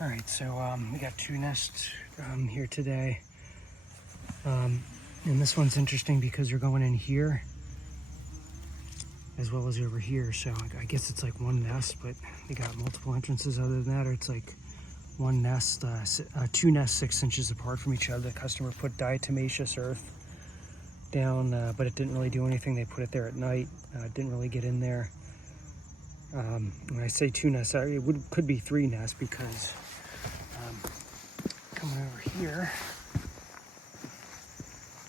All right, so we got two nests here today. And this one's interesting because they're going in here as well as over here. So I guess it's like one nest, but they got multiple entrances other than that, or it's like one nest, two nests 6 inches apart from each other. The customer put diatomaceous earth down, but it didn't really do anything. They put it there at night. It didn't really get in there. When I say two nests, it could be three nests because coming over here,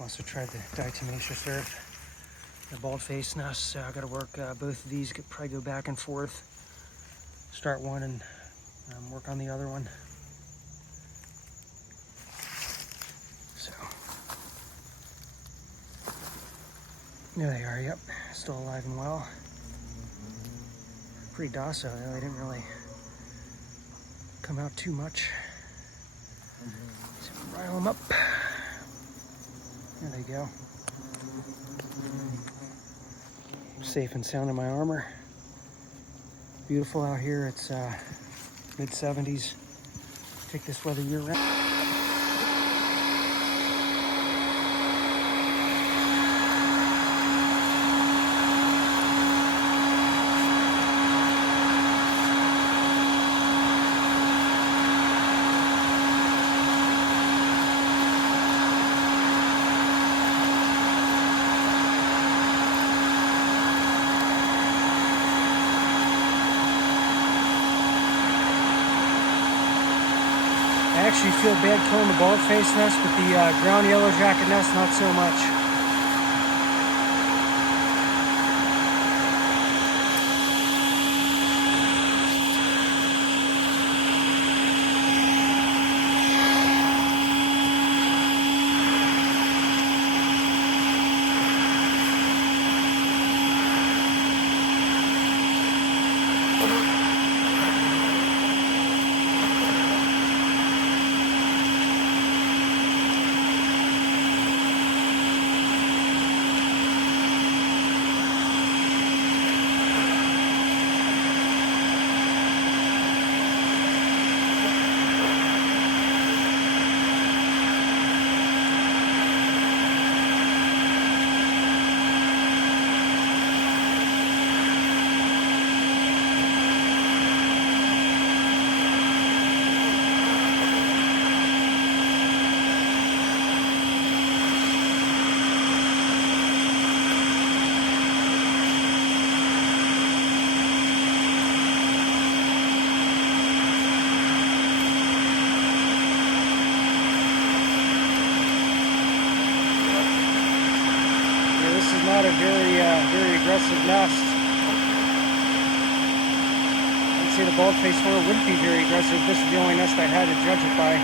also tried the diatomaceous earth, the bald-faced nest. So I got to work both of these. Could probably go back and forth. Start one and work on the other one. So there they are. Yep, still alive and well. Pretty docile. They didn't really come out too much. So rile them up. There they go. Safe and sound in my armor. Beautiful out here. It's mid-70s. Take this weather year round. I actually feel bad killing the bald-faced nest, but the ground yellowjacket nest, not so much. Not a very aggressive nest. I'd say the bald-faced hornet wouldn't be very aggressive. This is the only nest I had to judge it by.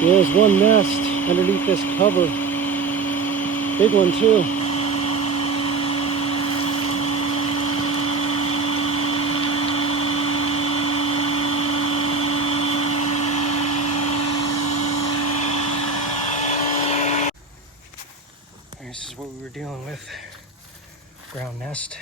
There's one nest underneath this cover. Big one too. This is what we were dealing with. Ground nest.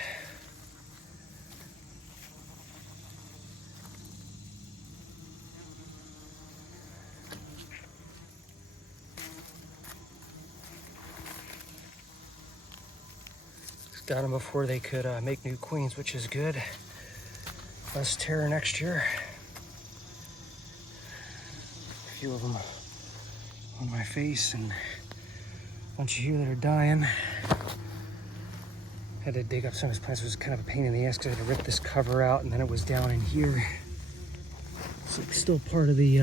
Got them before they could make new queens, which is good. Less terror next year. few of them on my face and a bunch of here that are dying. Had to dig up some of his plants. It was kind of a pain in the ass because I had to rip this cover out, and then it was down in here. It's like still part of the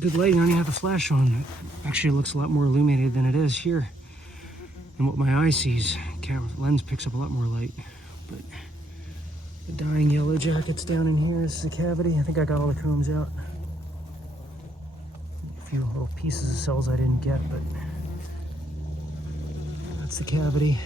good lighting. I don't even have the flash on. Actually, it looks a lot more illuminated than it is here. And what my eye sees, camera lens picks up a lot more light. But the dying yellow jacket's down in here. This is a cavity. I think I got all the combs out. A few little pieces of cells I didn't get, but that's the cavity.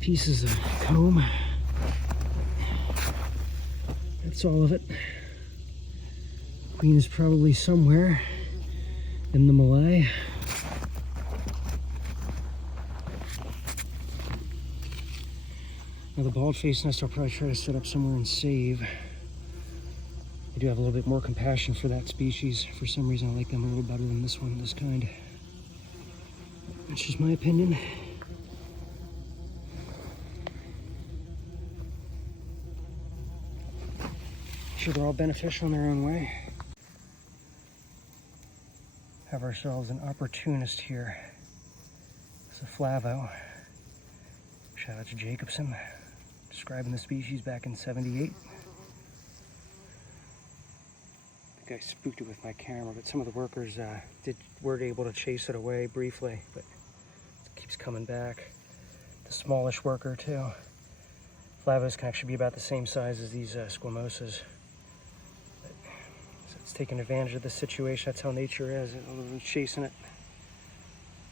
Pieces of comb. That's all of it. Queen is probably somewhere in the Malay. Now the bald-faced nest I'll probably try to set up somewhere and save. I do have a little bit more compassion for that species. For some reason I like them a little better than this one, this kind. That's just my opinion. Sure, they're all beneficial in their own way. Have ourselves an opportunist here. It's a Flavo. Shout out to Jacobson, describing the species back in '78. I think I spooked it with my camera, but some of the workers were able to chase it away briefly, but it keeps coming back. The smallish worker too. Flavos can actually be about the same size as these squamosas. It's taking advantage of the situation. That's how nature is. It's chasing it.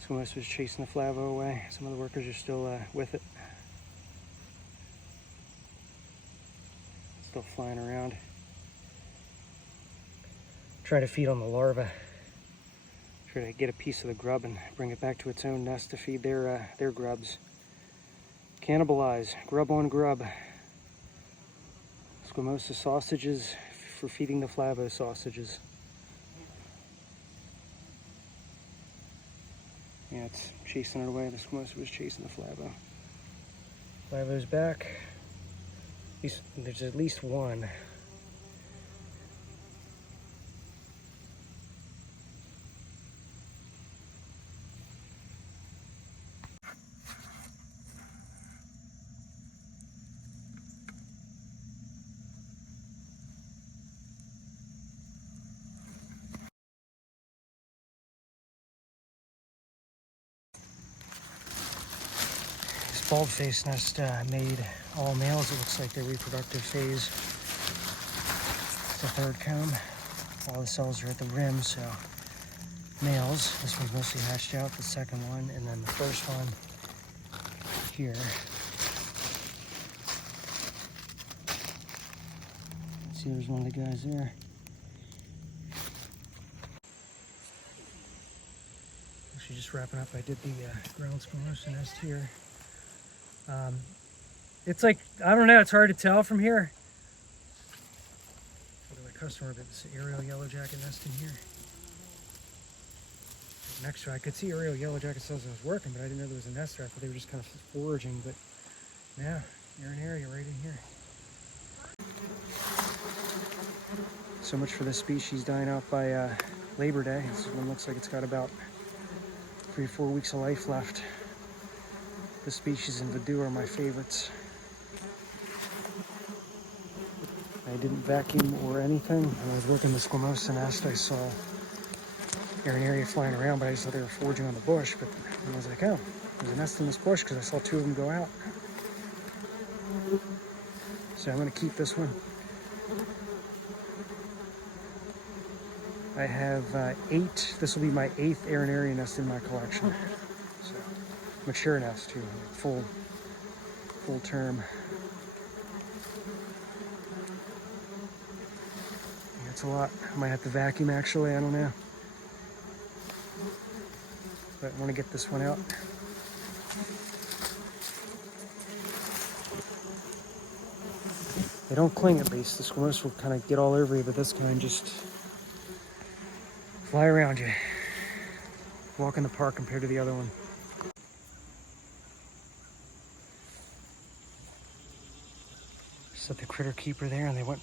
Squamosa was chasing the Flavo away. Some of the workers are still with it. Still flying around. Trying to feed on the larva. Try to get a piece of the grub and bring it back to its own nest to feed their grubs. Cannibalize. Grub on grub. Squamosa sausages for feeding the Flavo sausages. Yeah, it's chasing it away. The squamosa was chasing the Flavo. Flavo's back. There's at least one. Bald-faced nest made all males. It looks like their reproductive phase. It's the third comb. All the cells are at the rim, so males. This one's mostly hatched out, the second one, and then the first one here. See, there's one of the guys there. Actually, just wrapping up, I did the ground squamosa nest here. It's like, I don't know, it's hard to tell from here. The customer, but it's aerial yellowjacket nest in here. Next to it, I could see aerial yellowjacket cells I was working, but I didn't know there was a nest there. I thought they were just kind of foraging, but yeah, you're an area right in here. So much for this species dying out by Labor Day. This one looks like it's got about 3 or 4 weeks of life left. The species in Voodoo are my favorites. I didn't vacuum or anything. When I was working the squamosa nest, I saw area flying around, but I just thought they were foraging on the bush. But I was like, oh, there's a nest in this bush because I saw 2 of them go out. So I'm going to keep this one. I have 8. This will be my 8th arenaria nest in my collection. So mature nest too, full term. That's a lot. I might have to vacuum actually, I don't know. but I want to get this one out. They don't cling at least. The squirrels will kind of get all over you, but this kind just fly around you. Walk in the park compared to the other one. Set the critter keeper there and they went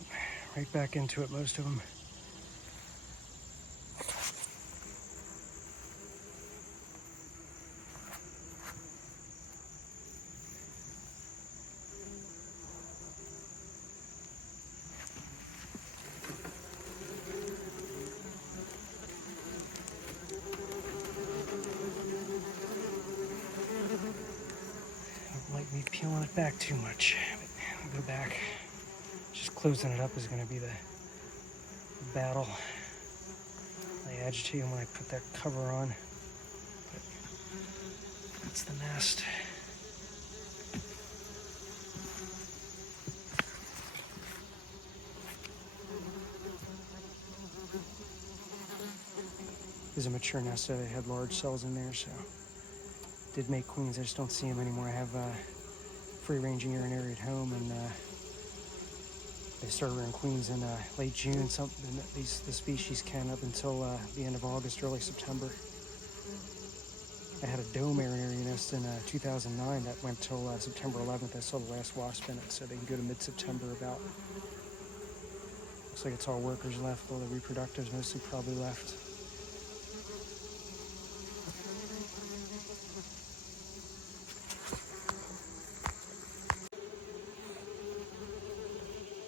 right back into it, most of them. Don't like me peeling it back too much, but I'll go back. Just closing it up is going to be the battle. I agitate when I put that cover on. But that's the nest. This is a mature nest, so they had large cells in there, so did make queens. I just don't see them anymore. I have free-ranging urinary at home, and they started rearing queens in late June. The species can up until the end of August, early September. I had a dome urinary nest in 2009 that went till September 11th. I saw the last wasp in it, so they can go to mid-September about. Looks like it's all workers left, all the reproductives mostly probably left.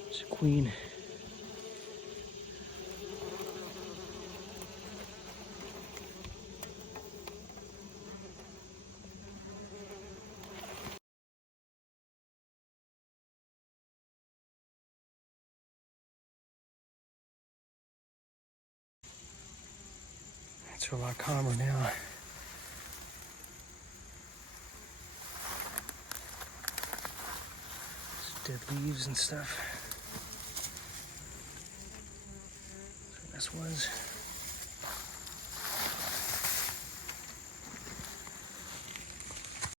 It's a queen. It's a lot calmer now. Dead leaves and stuff. That's what this was.